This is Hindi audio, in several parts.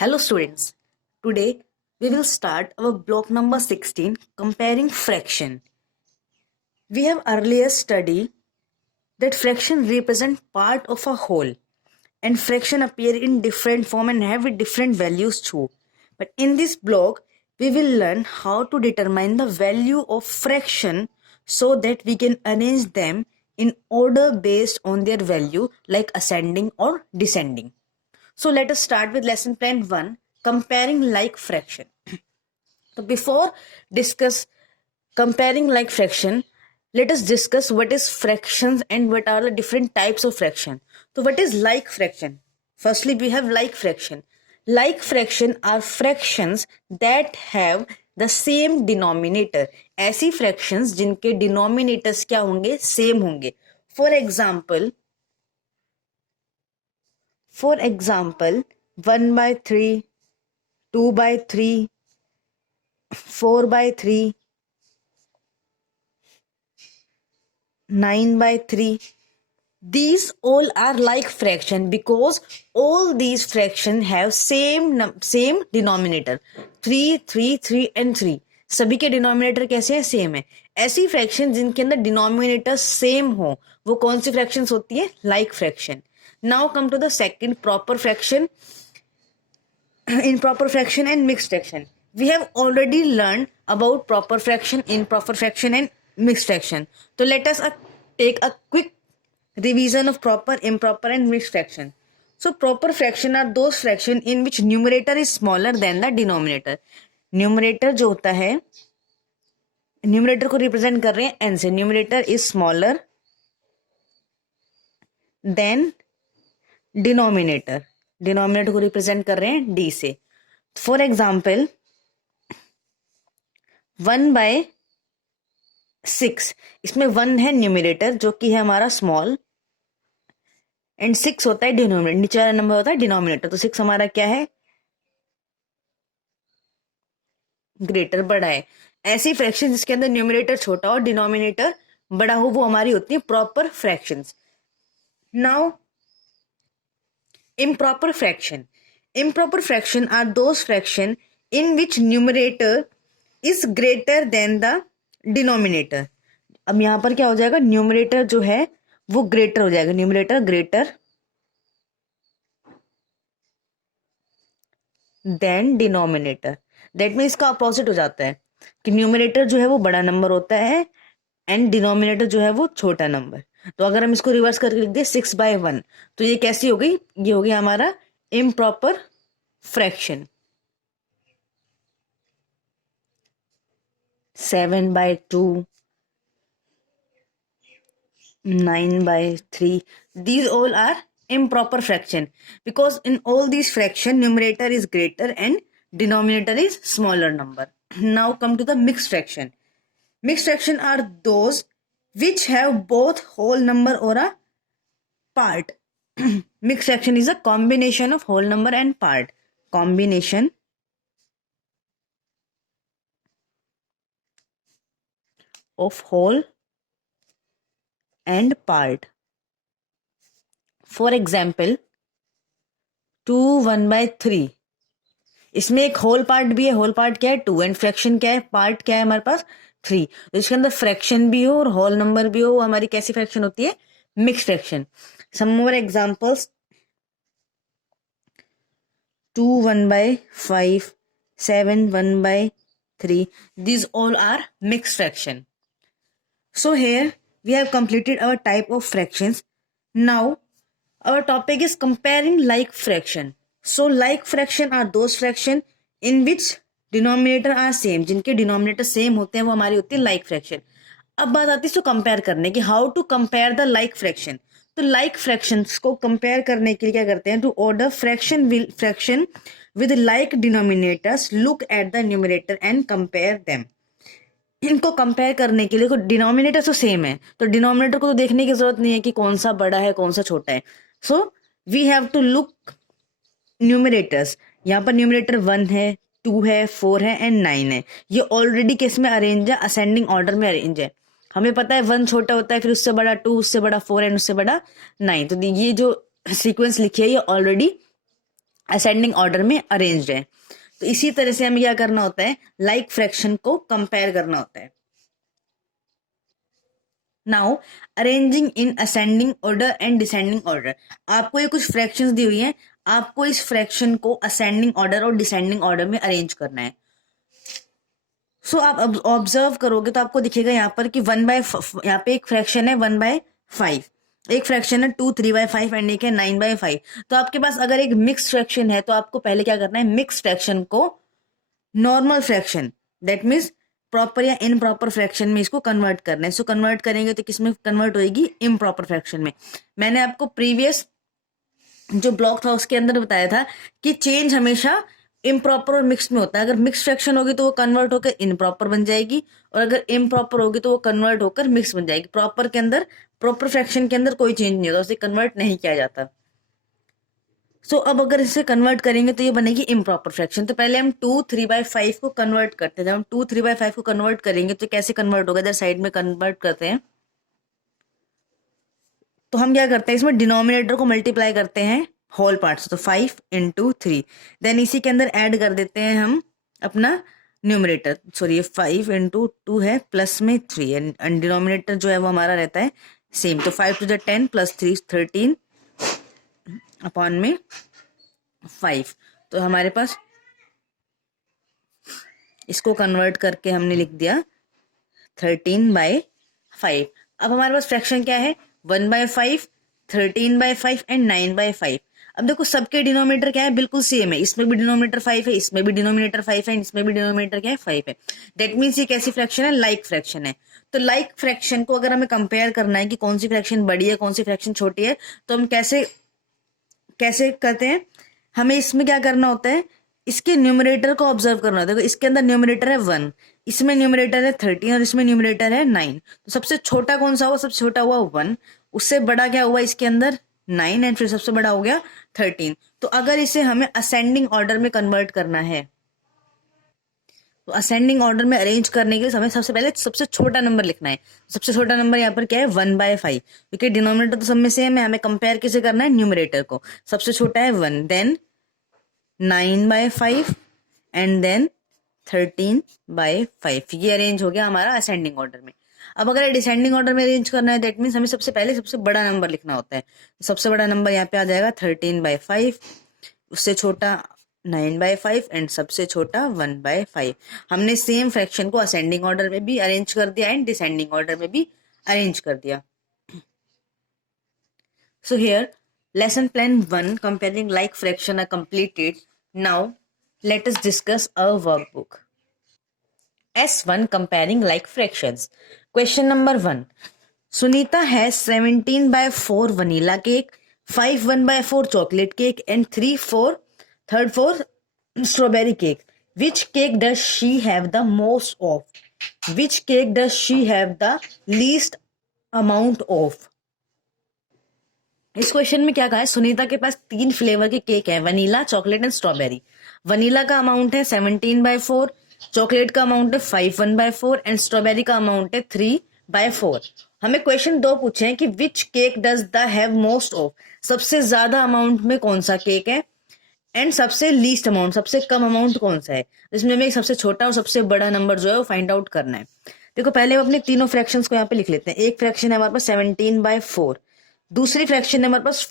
Hello students, today we will start our block number 16 comparing fraction. We have earlier studied that fraction represent part of a whole and fraction appear in different form and have different values too. But in this block we will learn how to determine the value of fraction so that we can arrange them in order based on their value like ascending or descending. So let us start with lesson plan 1, comparing like fraction. So before discuss comparing like fraction, let us discuss what is fractions and what are the different types of fraction. So what is like fraction? Firstly, we have like fraction. Like fraction are fractions that have the same denominator. ऐसी fractions जिनके denominators क्या होंगे? Same होंगे. For example, 1/3, 2/3, 4/3, 9/3. These all are like fraction because all these fractions have same denominator. 3, 3, 3 and 3. सभी के डिनोमिनेटर कैसे हैं? सेम है. ऐसी फ्रैक्शन जिनके अंदर डिनोमिनेटर सेम हो वो कौन सी फ्रैक्शंस होती है? Like fraction. Now come to the second, proper fraction. Improper fraction and mixed fraction. We have already learned about proper fraction, improper fraction and mixed fraction. So let us take a quick revision of proper, improper and mixed fraction. So proper fraction are those fraction in which numerator is smaller than the denominator. Numerator जो होता है, numerator को represent कर रहे हैं n से. Numerator is smaller than denominator. Denominator को रिप्रेजेंट कर रहे हैं डी से. फॉर एग्जाम्पल 1/6, इसमें 1 है न्यूमिनेटर जो कि है हमारा स्मॉल एंड 6 होता है डिनोमिनेटर. नीचे वाला नंबर होता है डिनोमिनेटर. तो 6 हमारा क्या है? ग्रेटर, बड़ा है. ऐसी फ्रैक्शन जिसके अंदर न्यूमिनेटर छोटा और डिनोमिनेटर बड़ा हो वो हमारी होती है proper fractions. Now improper fraction. Improper fraction are those fraction in which numerator is greater than the denominator. अब यहां पर क्या हो जाएगा? न्यूमरेटर जो है वो ग्रेटर हो जाएगा. Numerator greater than denominator. That mean इसका अपोजिट हो जाता है कि न्यूमरेटर जो है वो बड़ा नंबर होता है एंड डिनोमिनेटर जो है वो छोटा नंबर. तो अगर हम इसको रिवर्स करके लिख दे 6/1 तो ये कैसी हो गई? ये हो गया हमारा improper fraction. 7/2, 9/3. These all are improper fraction because in all these fraction numerator is greater and denominator is smaller number. Now come to the mixed fraction. Mixed fraction are those which have both whole number or a part. Mixed fraction is a combination of whole number and part. Combination of whole and part. For example 2/1/3. इसमें एक होल पार्ट भी है. होल पार्ट क्या है? 2. एंड फ्रैक्शन क्या है? पार्ट क्या है हमारे पास? 3. तो इसके अंदर फ्रैक्शन भी हो और होल नंबर भी हो वो हमारी कैसी फ्रैक्शन होती है? Mix fraction. Some more examples 2/1/5, 7/1/3. These all are mixed fraction. So here we have completed our type of fractions. Now our topic is comparing like fraction. So like fraction are those fraction in which denominator are same. जिनके डिनोमिनेटर सेम होते हैं वो हमारी होती है लाइक फ्रैक्शन. अब बात आती है इसको कंपेयर करने की. How to compare the like fraction. तो लाइक फ्रैक्शंस को कंपेयर करने के लिए क्या करते हैं? To order fraction with like denominators, look at the numerator and compare them. इनको कंपेयर करने के लिए डिनोमिनेटर तो सेम है तो डिनोमिनेटर को तो देखने की जरूरत नहीं है कि कौन सा बड़ा है कौन सा छोटा है. So we have to look numerators. यहाँ पर न्यूमरेटर 1 है, 2 है, 4 है एंड 9 है. ये ऑलरेडी किस में अरेंज है? असेंडिंग ऑर्डर में अरेंज है. हमें पता है 1 छोटा होता है, फिर उससे बड़ा 2, उससे बड़ा 4 एंड उससे बड़ा 9. तो ये जो सीक्वेंस लिखी है ये ऑलरेडी असेंडिंग ऑर्डर में अरेंज्ड है। तो इसी तरह से हमें क्या करना होता है, लाइक फ्रैक्शन को कंपेयर करना होता है। Now arranging in ascending order and descending order. आपको ये कुछ फ्रैक्शंस दी हुई हैं, आपको इस फ्रैक्शन को असेंडिंग ऑर्डर और डिसेंडिंग ऑर्डर में अरेंज करना है। सो आप ऑब्जर्व करोगे तो आपको दिखेगा यहाँ पर कि 1/, यहाँ पे एक फ्रैक्शन है 1/5, एक फ्रैक्शन है 2 3/5 एंड एक है 9/5। तो आपके पास अगर एक मिक्स फ्रैक्शन है तो आपको पहले क्या करना है, मिक्स फ्रैक्शन को normal fraction, that means proper या इनप्रॉपर फ्रैक्शन में इसको कन्वर्ट करना है। सो कन्वर्ट करेंगे तो किस में कन्वर्ट होएगी, इम्प्रॉपर फ्रैक्शन में। मैंने आपको प्रीवियस जो ब्लॉक था उसके अंदर बताया था कि चेंज हमेशा इम्प्रॉपर और मिक्स में होता है। अगर मिक्स फ्रैक्शन होगी तो वो कन्वर्ट होकर इम्प्रॉपर बन जाएगी, और अगर इम्प्रॉपर होगी तो वो कन्वर्ट होकर मिक्स बन जाएगी। प्रॉपर के अंदर, प्रॉपर फ्रैक्शन के अंदर कोई चेंज नहीं होता, उसे कन्वर्ट नहीं किया जाता। सो अब अगर इसे कन्वर्ट करेंगे तो ये बनेगी इम्प्रॉपर फ्रैक्शन। तो पहले हम 2 3/5 को कन्वर्ट करते हैं। जब हम 2 3/5 को कन्वर्ट करेंगे तो कैसे कन्वर्ट होगा, इधर साइड में कन्वर्ट करते हैं। तो हम क्या करते हैं, इसमें डिनोमिनेटर को मल्टीप्लाई करते हैं होल पार्ट्स, तो 5 × 3। देन इसी के अंदर ऐड कर देते हैं हम अपना न्यूमरेटर, सॉरी ये 5 × 2 है प्लस में 3, एंड डिनोमिनेटर जो है वो हमारा रहता है सेम। तो 5 × 10 + 3 13 अपॉन में 5। तो हमारे पास इसको कन्वर्ट करके हमने लिख दिया 13/5। अब हमारे पास फ्रैक्शन क्या है, 1/5, 13/5 एंड 9/5। अब देखो सबके डिनोमिनेटर क्या है, बिल्कुल सेम है। इसमें भी डिनोमिनेटर 5 है, इसमें भी डिनोमिनेटर 5 है, इसमें भी डिनोमिनेटर क्या है, 5 है। दैट मीन्स ये कैसी फ्रैक्शन है, लाइक फ्रैक्शन है। तो लाइक फ्रैक्शन को अगर हमें कंपेयर करना है कि कौन सी फ्रैक्शन बड़ी है कौन सी फ्रैक्शन छोटी है, तो हम कैसे कैसे करते हैं, हमें इसमें क्या करना होता है, इसके न्यूमरेटर को ऑब्जर्व करना होता है। इसके अंदर न्यूमरेटर है 1, इसमें न्यूमरेटर है 13 और इसमें न्यूमरेटर है 9। तो सबसे छोटा कौन सा हुआ, सबसे छोटा हुआ 1, उससे बड़ा क्या हुआ इसके अंदर 9, एंड फिर सबसे बड़ा हो गया 13। तो अगर इसे हमें असेंडिंग ऑर्डर में कन्वर्ट करना है, तो असेंडिंग ऑर्डर में अरेंज करने के लिए हमें सबसे पहले सबसे छोटा नंबर लिखना है। सबसे छोटा नंबर यहाँ पर क्या है, 1/5, क्योंकि डिनोमिनेटर तो सब में सेम है। हमें कंपेयर किसे करना है, न्यूमरेटर को। सबसे छोटा है 1, देन 9/5 एंड देन 13/5। ये अरेंज हो गया हमारा असेंडिंग ऑर्डर में। अब अगर डिसेंडिंग ऑर्डर में अरेंज करना है, दैट मीन्स हमें सबसे पहले सबसे बड़ा नंबर लिखना होता है। सबसे बड़ा नंबर यहाँ पे आ जाएगा 13/5, उससे छोटा 9/5 एंड सबसे छोटा 1/5। हमने सेम फ्रैक्शन को असेंडिंग ऑर्डर में भी अरेंज कर दिया एंड डिसेंडिंग ऑर्डर में भी अरेंज कर दिया। So here lesson plan 1 comparing like fraction are completed. Now let us discuss a workbook. S1 comparing like fractions. Question number 1. Sunita has 17/4 vanilla cake, 5 1/4 chocolate cake and 3/4 strawberry cake. Which cake does she have the most of? Which cake does she have the least amount of? इस क्वेश्चन में क्या कहा है, सुनीता के पास 3 फ्लेवर के केक है, vanilla, chocolate and strawberry. Vanilla का अमाउंट है 17/4, चॉकलेट का अमाउंट है 5 1/4 एंड स्ट्रॉबेरी का अमाउंट है 3/4। हमें क्वेश्चन 2 पूछे हैं कि which cake does the have most of, सबसे ज्यादा अमाउंट में कौन सा केक है, एंड सबसे लीस्ट अमाउंट, सबसे कम अमाउंट कौन सा है। इसमें हमें सबसे छोटा और सबसे बड़ा नंबर जो है वो फाइंड आउट करना है। देखो पहले हम अपने तीनों फ्रैक्शंस को यहाँ पे लिख लेते हैं। एक फ्रैक्शन है हमारे पास 17/4, दूसरी फ्रैक्शन है हमारे पास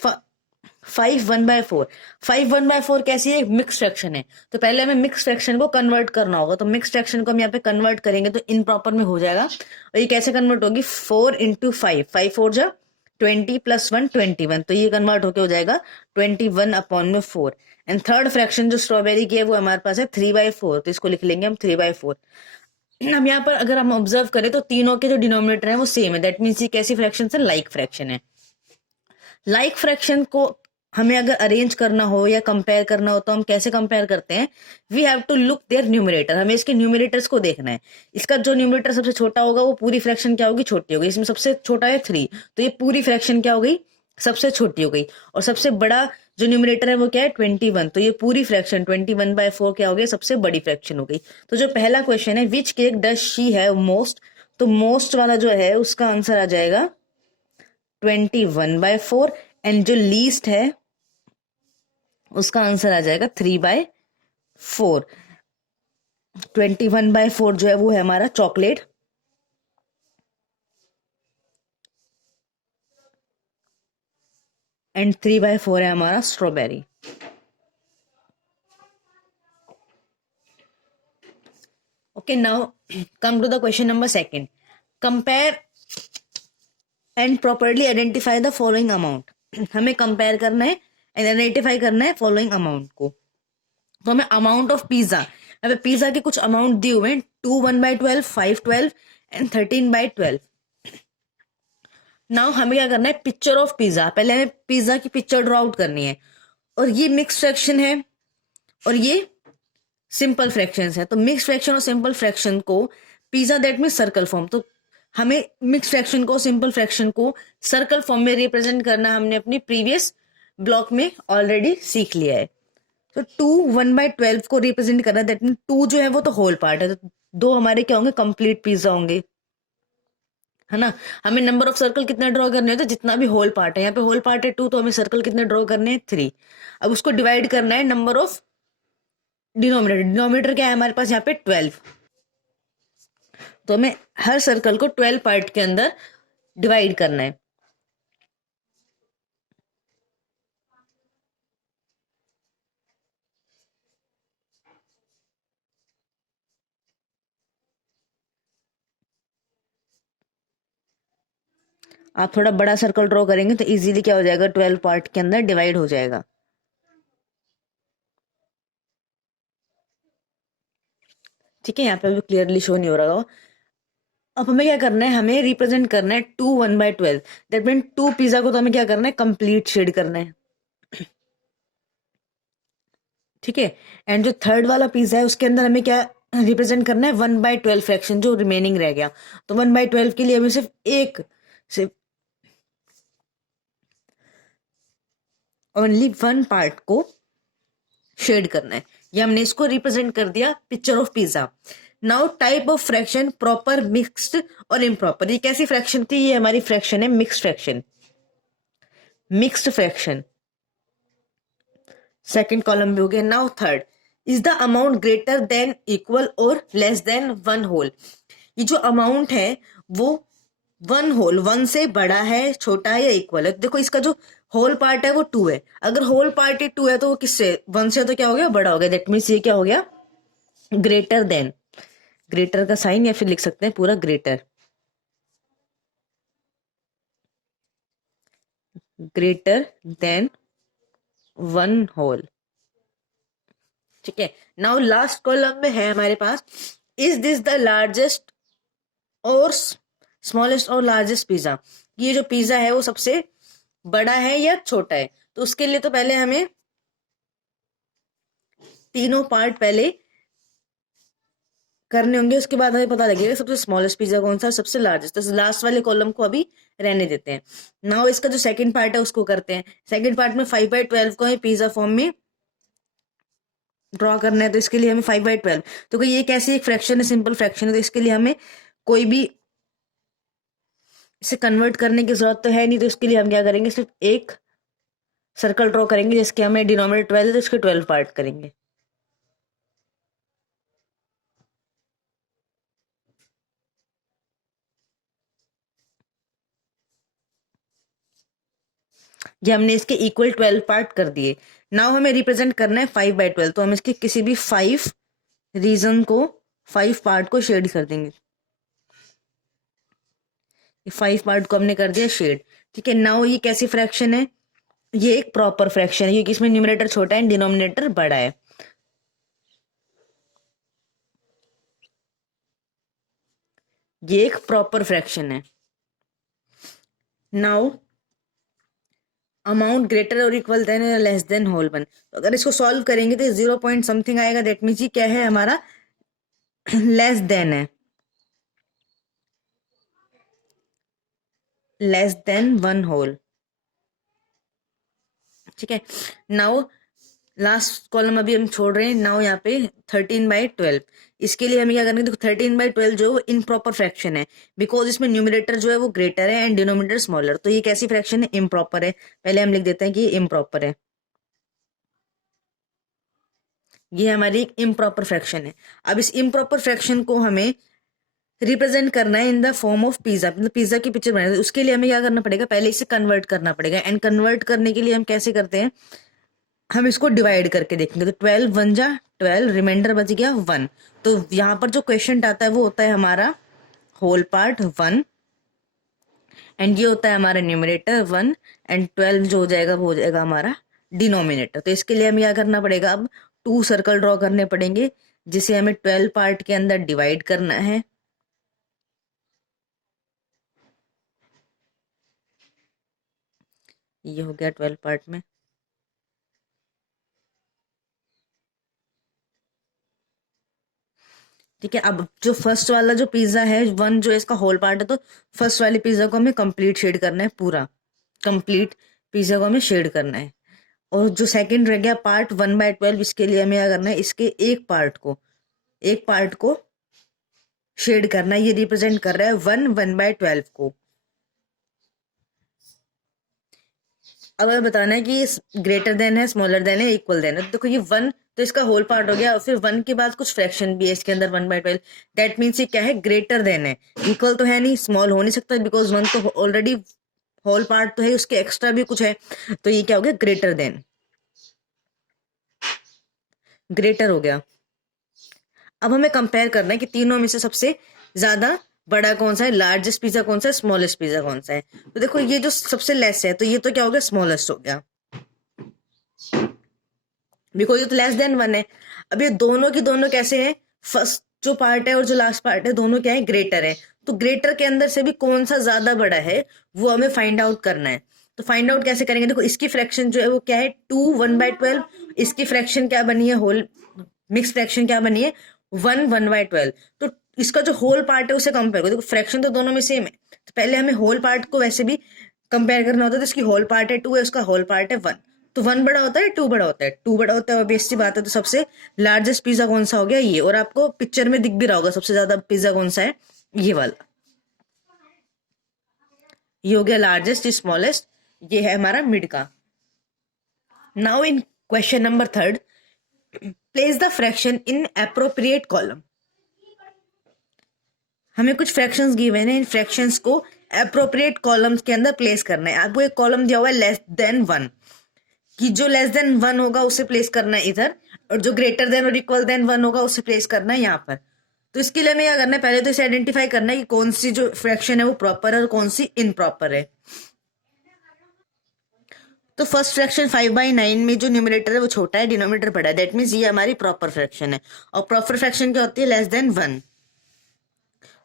5 1/4। 5 1/4 कैसी है, मिक्स फ्रैक्शन है। तो पहले हमें मिक्स फ्रैक्शन को कन्वर्ट करना होगा। तो मिक्स फ्रैक्शन को हम यहाँ पे कन्वर्ट करेंगे तो इनप्रॉपर में हो जाएगा। और ये कैसे कन्वर्ट होगी, 4 × 5, 5 4 जा 20 + 1 21। तो ये कन्वर्ट होके हो जाएगा 21/4। एंड थर्ड फ्रैक्शन जो स्ट्रॉबेरी की है वो हमारे पास है 3/4, तो इसको लिख लेंगे हम 3/4। अब यहाँ पर अगर हम ऑब्जर्व करें तो तीनों के जो डिनोमिनेटर है वो सेम है। दैट मीन्स ये कैसी फ्रैक्शन है, लाइक फ्रैक्शन है। लाइक फ्रैक्शन को हमें अगर अरेंज करना हो या कंपेयर करना हो तो हम कैसे कंपेयर करते हैं, we have to look their numerator. हमें इसके न्यूमरेटर्स को देखना है। इसका जो न्यूमरेटर सबसे छोटा होगा वो पूरी फ्रैक्शन क्या होगी, छोटी होगी। इसमें सबसे छोटा है 3, तो ये पूरी फ्रैक्शन क्या हो गई, सबसे छोटी हो गई। और सबसे बड़ा जो न्यूमरेटर है वो क्या है 21, तो ये पूरी फ्रैक्शन 21/4 क्या हो गई, सबसे बड़ी फ्रैक्शन हो गई। तो जो पहला क्वेश्चन है which cake does she have most, तो मोस्ट वाला जो है उसका आंसर आ जाएगा 21/4। एंड जो लीस्ट है उसका आंसर आ जाएगा 3/4। 21/4 जो है वो है हमारा चॉकलेट, एंड 3/4 है हमारा strawberry. Okay, now come to the question number second. Compare and properly identify the following amount. हमें कंपेयर करना है एंड आइडेंटिफाई करना है फॉलोइंग अमाउंट को। तो हमें अमाउंट ऑफ पिज्जा, अबे पिज्जा के कुछ अमाउंट दिए हुए हैं, 2 1/12, 5 12 एंड 13/12। नाउ हमें क्या करना है, पिक्चर ऑफ पिज्जा। पहले हमें पिज्जा की पिक्चर ड्रॉ आउट करनी है, और ये मिक्स फ्रैक्शन है और ये सिंपल फ्रैक्शंस है। तो मिक्स फ्रैक्शन और सिंपल फ्रैक्शन को pizza that mean circle form, तो हमें मिक्स फ्रैक्शन को सिंपल फ्रैक्शन को सर्कल फॉर्म में रिप्रेजेंट करना हमने अपनी प्रीवियस ब्लॉक में ऑलरेडी सीख लिया है। तो 2 1/12 को रिप्रेजेंट करना, दैट मीन 2 जो है वो तो होल पार्ट है, तो 2 हमारे क्या होंगे, कंप्लीट पिज्जा होंगे, है ना। हमें नंबर ऑफ सर्कल कितना ड्रॉ करने होते हैं, जितना भी होल पार्ट है। यहाँ पे होल पार्ट है 2, तो हमें सर्कल कितने ड्रॉ करने हैं, 3। अब उसको डिवाइड करना है नंबर ऑफ डिनोमिनेटर। डिनोमिनेटर क्या है हमारे पास यहाँ पे 12, तो हमें हर सर्कल को 12 पार्ट के अंदर डिवाइड करना है। आप थोड़ा बड़ा सर्कल ड्रॉ करेंगे तो इजीली क्या हो जाएगा, 12 पार्ट के अंदर डिवाइड हो जाएगा। ठीक है, यहाँ पे भी क्लियरली शो नहीं हो रहा हो। अब हमें क्या करना है, हमें रिप्रेजेंट करना है 2 1/12, दैट मीन 2 पिज्जा को तो हमें क्या करना है, कंप्लीट शेड करना है। ठीक है, एंड जो थर्ड वाला पिज्जा है उसके अंदर हमें क्या रिप्रेजेंट करना है, 1/12 फ्रैक्शन जो रिमेनिंग रह गया। तो 1/12 के लिए हमें सिर्फ ओनली 1 पार्ट को शेड करना है। ये हमने इसको रिप्रेजेंट कर दिया picture of pizza. Now type of fraction, proper, mixed और इम्प्रॉपर। ये कैसी फ्रैक्शन थी, ये हमारी फ्रैक्शन है mixed fraction. Mixed fraction second column में हो गया। Now third, is the amount greater than, equal और लेस देन 1 होल। ये जो अमाउंट है वो 1 होल, 1 से बड़ा है, छोटा है या इक्वल है। देखो इसका जो होल पार्ट है वो 2 है। अगर होल पार्ट ही 2 है तो वो किससे, 1 से तो क्या हो गया, बड़ा हो गया। दैट मीन्स ये क्या हो गया, ग्रेटर देन। ग्रेटर का साइन या फिर लिख सकते हैं पूरा ग्रेटर, ग्रेटर देन 1 होल। ठीक है, नाउ लास्ट कॉलम में है हमारे पास, इज दिस द लार्जेस्ट और स्मॉलेस्ट और लार्जेस्ट पिज्जा। ये जो पिज्जा है वो सबसे बड़ा है या छोटा है। तो उसके लिए तो पहले हमें तीनों पार्ट पहले करने होंगे, उसके बाद हमें पता लगेगा सबसे स्मॉलेस्ट पिज्जा कौन सा, सबसे लार्जेस्ट। तो लास्ट वाले कॉलम को अभी रहने देते हैं। नाउ इसका जो सेकंड पार्ट है उसको करते हैं। सेकंड पार्ट में 5/12 को हमें पिज्जा फॉर्म में ड्रॉ करना है, तो इसके लिए हमें 5/12, तो ये कैसी एक फ्रैक्शन है, सिंपल फ्रैक्शन है, तो इसके लिए हमें कोई भी इसे कन्वर्ट करने की जरूरत तो है नहीं। तो इसके लिए हम क्या करेंगे, सिर्फ एक सर्कल ड्रॉ करेंगे जिसके हमें डिनोमिनेटर 12 है, तो इसके 12 पार्ट करेंगे। ये हमने इसके इक्वल 12 पार्ट कर दिए। नाउ हमें रिप्रेजेंट करना है 5/12, तो हम इसके किसी भी 5 रीजन को, 5 पार्ट को शेड कर देंगे। 5 पार्ट को हमने कर दिया शेड। ठीक है, नाउ ये कैसी फ्रैक्शन है, ये एक प्रॉपर फ्रैक्शन है क्योंकि इसमें न्यूमरेटर छोटा है, डिनोमिनेटर बड़ा है। ये एक प्रॉपर फ्रैक्शन है। नाउ अमाउंट ग्रेटर और इक्वल देन या लेस देन होल 1, तो अगर इसको सॉल्व करेंगे तो 0 पॉइंट समथिंग आएगा। दैट मीन्स ये क्या है हमारा, लेस देन है, लेस देन 1 होल। ठीक है, नाउ लास्ट कॉलम अभी हम छोड़ रहे हैं। नाउ यहाँ पे 13/12, इसके लिए हमें क्या करना है, देखो 13/12 जो इन प्रॉपर फ्रैक्शन है, बिकॉज इसमें न्यूमरेटर जो है वो ग्रेटर है एंड डिनोमिनेटर स्मॉलर। तो ये कैसी फ्रैक्शन है, इम्प्रॉपर है। पहले हम लिख देते हैं कि ये इम्प्रॉपर है। ये हमारी एक इम्प्रॉपर फ्रैक्शन है। अब इस इम्प्रॉपर फ्रैक्शन को हमें रिप्रेजेंट करना है in the form of pizza, मतलब पिज्जा की पिक्चर बनानी है। उसके लिए हमें क्या करना पड़ेगा, पहले इसे कन्वर्ट करना पड़ेगा। एंड कन्वर्ट करने के लिए हम कैसे करते हैं, हम इसको डिवाइड करके देखेंगे। तो 12 वन जा 12, रिमाइंडर बच गया 1। तो यहाँ पर जो क्वेश्चन आता है वो होता है हमारा होल पार्ट 1, एंड ये होता है हमारा न्यूमरेटर 1, एंड 12 जो हो जाएगा वो हो जाएगा हमारा डिनोमिनेटर। तो इसके लिए हमें क्या करना पड़ेगा, अब 2 सर्कल ड्रॉ करने पड़ेंगे जिसे हमें 12 पार्ट के अंदर डिवाइड करना है। ये हो गया 12 पार्ट में। ठीक है, अब जो फर्स्ट वाला जो पिज्जा है 1 जो इसका होल पार्ट है, तो फर्स्ट वाली पिज्जा को हमें कंप्लीट शेड करना है, पूरा कंप्लीट पिज्जा को हमें शेड करना है। और जो सेकंड रह गया पार्ट 1/12, इसके लिए हमें क्या करना है, इसके एक पार्ट को शेड करना है। ये रिप्रेजेंट कर रहा है 1/12 को। अब हमें बताना है कि ग्रेटर देन है, स्मॉलर देन है, इक्वल देन है। तो देखो ये 1 तो इसका होल पार्ट हो गया, और फिर 1 के बाद कुछ फ्रैक्शन भी है इसके अंदर 1/12। दैट मीन्स ये क्या है, ग्रेटर देन है। इक्वल तो है नहीं, स्मॉल हो नहीं सकता, बिकॉज 1 तो ऑलरेडी होल पार्ट तो है, उसके एक्स्ट्रा भी कुछ है। तो ये क्या हो गया, ग्रेटर देन, ग्रेटर हो गया। अब हमें कंपेयर करना है कि तीनों में से सबसे ज्यादा बड़ा कौन सा है, लार्जेस्ट पिज्जा कौन सा है, स्मॉलेस्ट पिज्जा कौन सा है। तो देखो ये जो सबसे लेस है, तो ये तो क्या हो गया, स्मॉलेस्ट हो गया, बिकॉज ये तो लेस देन 1 है। अब ये दोनों की दोनों कैसे हैं, फर्स्ट जो पार्ट है और जो लास्ट पार्ट है दोनों क्या है, ग्रेटर है। तो ग्रेटर के अंदर से भी कौन सा ज्यादा बड़ा है वो हमें फाइंड आउट करना है। तो फाइंड आउट कैसे करेंगे, देखो इसकी फ्रैक्शन जो है वो क्या है 2 1/12, इसकी फ्रैक्शन क्या बनी है, होल मिक्स फ्रैक्शन क्या बनी है 1 1/12। तो इसका जो होल पार्ट है उसे कंपेयर करो, देखो फ्रैक्शन तो दोनों में सेम है। तो पहले हमें होल पार्ट को वैसे भी कंपेयर करना होता है। तो इसकी होल पार्ट है 2 है, उसका होल पार्ट है 1। तो 1 बड़ा होता है, 2 बड़ा होता है, 2 बड़ा होता है, ऑब्वियस सी बात है। तो सबसे लार्जेस्ट पिज्जा कौन सा हो गया, ये। और आपको पिक्चर में दिख भी रहा होगा सबसे ज्यादा पिज्जा कौन सा है, ये वाला। ये हो गया लार्जेस्ट, स्मॉलेस्ट, ये है हमारा मिड का। Now in question number 3, place the fraction in appropriate column. हमें कुछ फ्रैक्शंस गिवन है, इन फ्रैक्शंस को अप्रोप्रिएट कॉलम्स के अंदर प्लेस करना है। आपको एक कॉलम दिया हुआ है लेस देन 1, कि जो लेस देन 1 होगा उसे प्लेस करना है इधर, और जो ग्रेटर देन और इक्वल देन 1 होगा उसे प्लेस करना है यहाँ पर। तो इसके लिए हमें क्या करना है, पहले तो इसे आइडेंटिफाई करना है कि कौन सी जो फ्रैक्शन है वो प्रॉपर है और कौन सी इनप्रॉपर है। तो फर्स्ट फ्रैक्शन 5/9 में जो न्यूमरेटर है वो छोटा है, डिनोमिनेटर बड़ा है, दैट मीन्स ये हमारी प्रॉपर फ्रैक्शन है। और प्रॉपर फ्रैक्शन क्या होती है, लेस देन 1।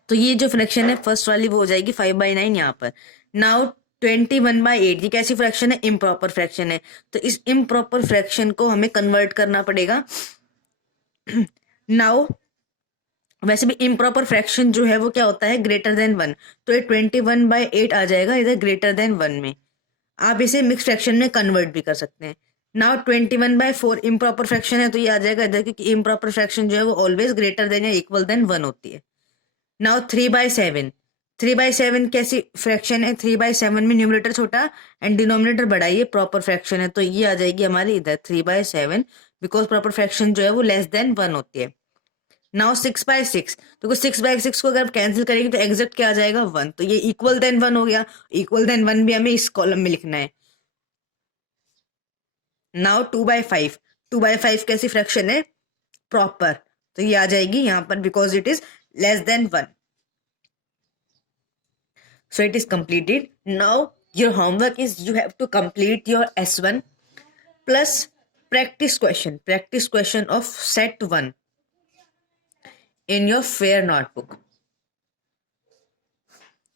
तो ये जो फ्रैक्शन है फर्स्ट वाली वो हो जाएगी 5/9 यहाँ पर। नाउ 21/8 ये कैसी फ्रैक्शन है, इम्प्रॉपर फ्रैक्शन है। तो इस इम्प्रॉपर फ्रैक्शन को हमें कन्वर्ट करना पड़ेगा। नाउ वैसे भी इम्प्रॉपर फ्रैक्शन जो है वो क्या होता है, ग्रेटर देन 1। तो ये 21/8 आ जाएगा इधर ग्रेटर देन 1 में। आप इसे मिक्स फ्रैक्शन में कन्वर्ट भी कर सकते हैं। नाउ 21/4 इम्प्रॉपर फ्रैक्शन है, तो ये आ जाएगा इधर, क्योंकि इम्प्रॉपर फ्रैक्शन जो है वो ऑलवेज ग्रेटर देन या इक्वल देन 1 होती है। नाउ 3/7, 3/7 कैसी फ्रैक्शन है, 3/7 में न्यूमरेटर छोटा एंड डिनोमिनेटर बड़ा, ये प्रॉपर फ्रैक्शन है। तो ये आ जाएगी हमारी इधर 3/7, बिकॉज प्रॉपर फ्रैक्शन जो है वो लेस देन 1 होती है। नाउ 6/6, तो 6/6 को अगर कैंसिल करेंगे तो एग्जैक्ट क्या आ जाएगा 1। तो ये इक्वल देन 1 हो गया, इक्वल देन 1 भी हमें इस कॉलम में लिखना है। नाउ 2/5, 2/5 कैसी फ्रैक्शन है, प्रॉपर। तो ये आ जाएगी यहाँ पर because it is less than 1। So it is completed. Now your homework is you have to complete your S1 plus practice question of set 1 in your fair notebook.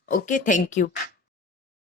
Okay, thank you.